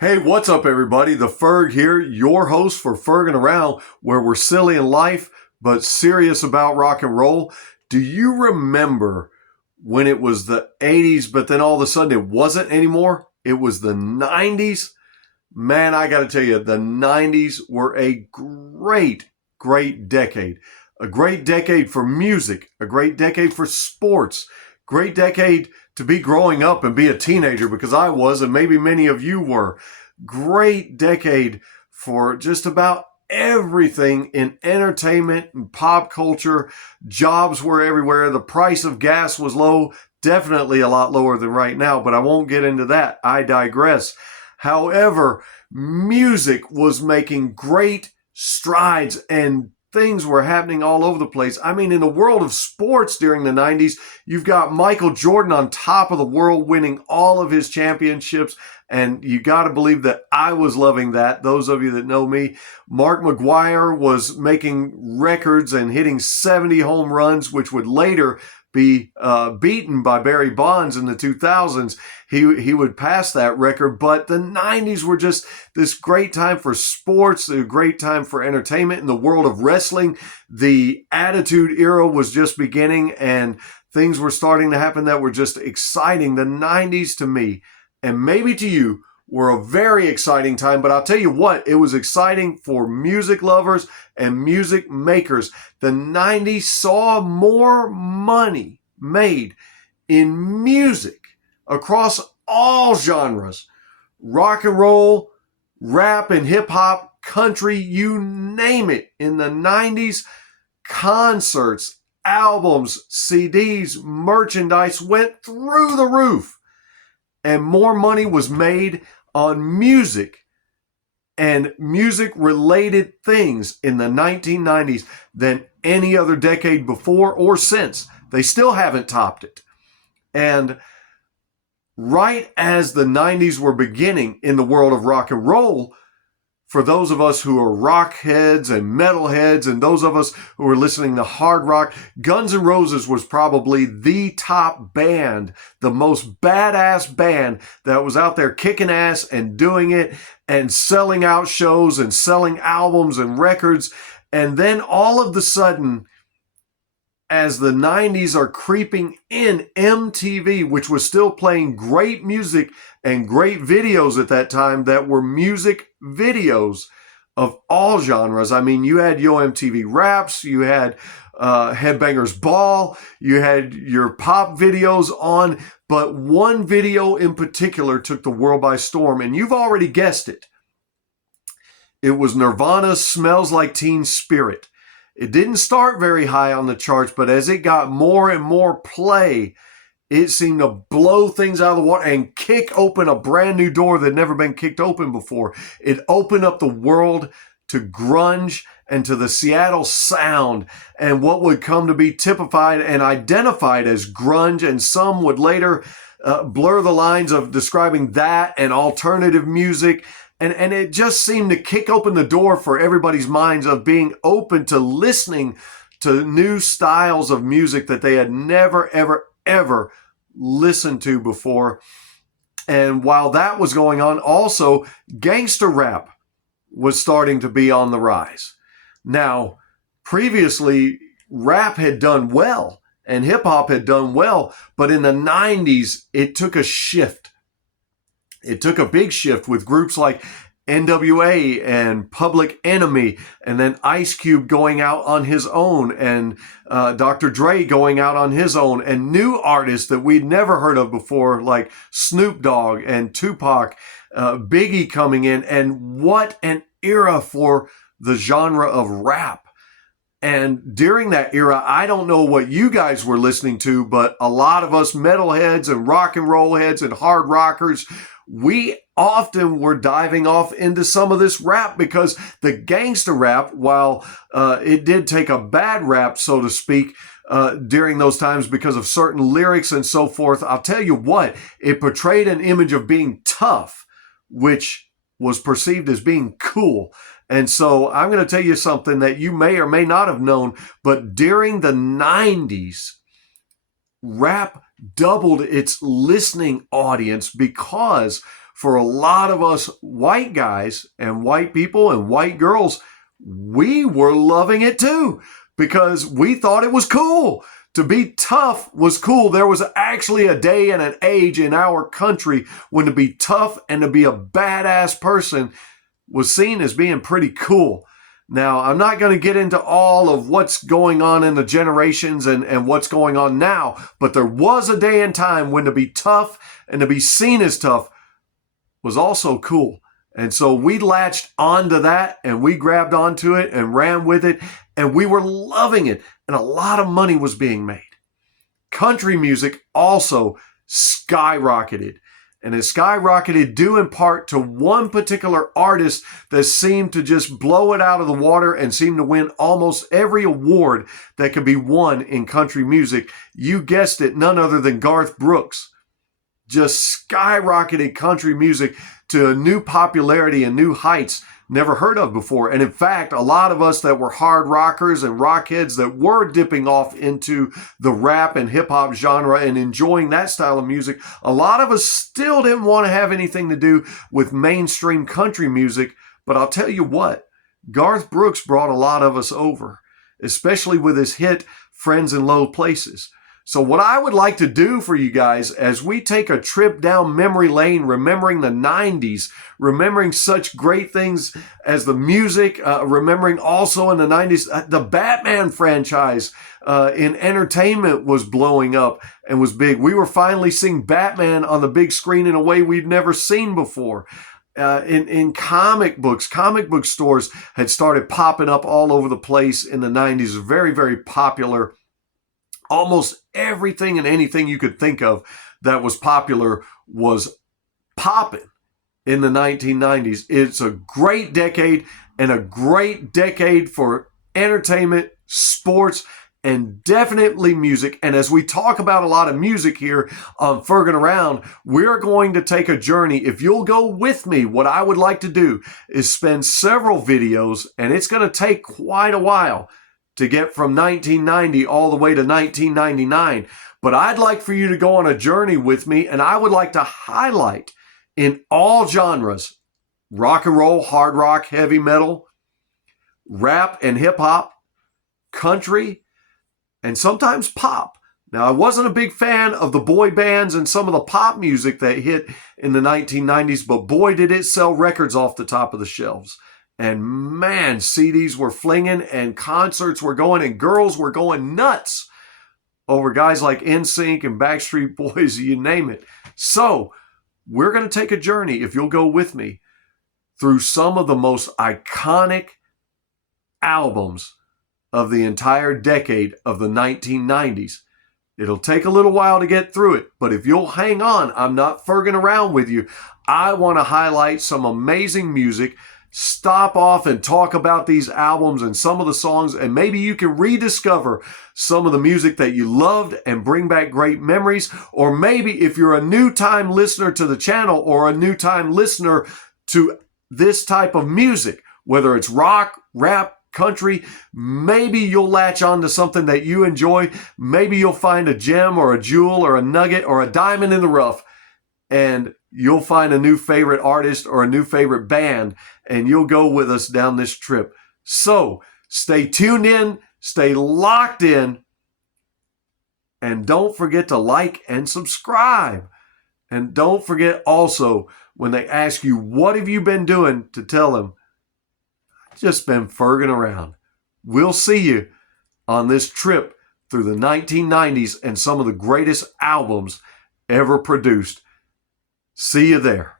Hey, what's up, everybody? The Ferg here, your host for Fergin' Around, where we're silly in life but serious about rock and roll. Do you remember when it was the 80s, but then all of a sudden it wasn't anymore? It was the 90s. Man, I got to tell you, the 90s were a great decade. A great decade for music, a great decade for sports, great decade to be growing up and be a teenager, because I was, and maybe many of you were. Great decade for just about everything in entertainment and pop culture. Jobs were everywhere. The price of gas was low, definitely a lot lower than right now, but I won't get into that. I digress. However, music was making great strides and things were happening all over the place. I mean, in the world of sports during the 90s, you've got Michael Jordan on top of the world, winning all of his championships. And you got to believe that I was loving that. Those of you that know me, Mark McGwire was making records and hitting 70 home runs, which would later be beaten by Barry Bonds in the 2000s. He would pass that record, but the 90s were just this great time for sports, a great time for entertainment. In the world of wrestling, the Attitude Era was just beginning and things were starting to happen that were just exciting. The 90s to me, and maybe to you, were a very exciting time, but I'll tell you what, it was exciting for music lovers and music makers. The 90s saw more money made in music across all genres: rock and roll, rap and hip hop, country, you name it. In the 90s, concerts, albums, CDs, merchandise went through the roof, and more money was made on music and music-related things in the 1990s than any other decade before or since. They still haven't topped it. And right as the 90s were beginning in the world of rock and roll, for those of us who are rock heads and metal heads, and those of us who are listening to hard rock, Guns N' Roses was probably the top band, the most badass band that was out there kicking ass and doing it and selling out shows and selling albums and records. And then all of the sudden, as the 90s are creeping in, MTV, which was still playing great music and great videos at that time that were music videos of all genres. I mean, you had Yo MTV Raps, you had Headbangers Ball, you had your pop videos on, but one video in particular took the world by storm, and you've already guessed it. It was Nirvana's Smells Like Teen Spirit. It didn't start very high on the charts, but as it got more and more play, it seemed to blow things out of the water and kick open a brand new door that had never been kicked open before. It opened up the world to grunge and to the Seattle sound and what would come to be typified and identified as grunge, and some would later blur the lines of describing that and alternative music. And it just seemed to kick open the door for everybody's minds of being open to listening to new styles of music that they had never, ever listened to before. And while that was going on, also gangster rap was starting to be on the rise. Now, previously, rap had done well and hip hop had done well, but in the 90s, it took a shift. It took a big shift with groups like NWA and Public Enemy, and then Ice Cube going out on his own, and Dr. Dre going out on his own, and new artists that we'd never heard of before, like Snoop Dogg and Tupac, Biggie coming in. And what an era for the genre of rap. And during that era, I don't know what you guys were listening to, but a lot of us metalheads and rock and roll heads and hard rockers, we often were diving off into some of this rap, because the gangster rap, while it did take a bad rap, so to speak, during those times because of certain lyrics and so forth, I'll tell you what, it portrayed an image of being tough, which was perceived as being cool. And so I'm going to tell you something that you may or may not have known, but during the 90s, rap doubled its listening audience because for a lot of us white guys and white people and white girls, we were loving it too because we thought it was cool. To be tough was cool. There was actually a day and an age in our country when to be tough and to be a badass person was seen as being pretty cool. Now, I'm not going to get into all of what's going on in the generations and what's going on now, but there was a day and time when to be tough and to be seen as tough was also cool. And so we latched onto that and we grabbed onto it and ran with it and we were loving it. And a lot of money was being made. Country music also skyrocketed. And it skyrocketed due in part to one particular artist that seemed to just blow it out of the water and seemed to win almost every award that could be won in country music. You guessed it, none other than Garth Brooks. Just skyrocketed country music to a new popularity and new heights never heard of before. And in fact, a lot of us that were hard rockers and rock heads that were dipping off into the rap and hip hop genre and enjoying that style of music, a lot of us still didn't want to have anything to do with mainstream country music. But I'll tell you what, Garth Brooks brought a lot of us over, especially with his hit, Friends in Low Places. So what I would like to do for you guys as we take a trip down memory lane, remembering the 90s, remembering such great things as the music, remembering also in the 90s, the Batman franchise in entertainment was blowing up and was big. We were finally seeing Batman on the big screen in a way we've never seen before. In comic book stores had started popping up all over the place in the 90s, very, very popular. Almost everything and anything you could think of that was popular was popping in the 1990s. It's a great decade and a great decade for entertainment, sports, and definitely music. And as we talk about a lot of music here on Fergin Around, we're going to take a journey. If you'll go with me, what I would like to do is spend several videos, and it's going to take quite a while to get from 1990 all the way to 1999. But I'd like for you to go on a journey with me, and I would like to highlight in all genres, rock and roll, hard rock, heavy metal, rap and hip hop, country, and sometimes pop. Now, I wasn't a big fan of the boy bands and some of the pop music that hit in the 1990s, but boy, did it sell records off the top of the shelves. And man, CDs were flinging and concerts were going and girls were going nuts over guys like NSYNC and Backstreet Boys, you name it. So we're going to take a journey, if you'll go with me, through some of the most iconic albums of the entire decade of the 1990s. It'll take a little while to get through it, but if you'll hang on, I'm not ferging around with you. I want to highlight some amazing music, stop off and talk about these albums and some of the songs, and maybe you can rediscover some of the music that you loved and bring back great memories. Or maybe if you're a new time listener to the channel or a new time listener to this type of music, whether it's rock, rap, country, maybe you'll latch on to something that you enjoy. Maybe you'll find a gem or a jewel or a nugget or a diamond in the rough, and you'll find a new favorite artist or a new favorite band, and you'll go with us down this trip. So stay tuned in, stay locked in, and don't forget to like and subscribe. And don't forget also, when they ask you, what have you been doing, to tell them, I've just been ferging around. We'll see you on this trip through the 1990s and some of the greatest albums ever produced. See you there.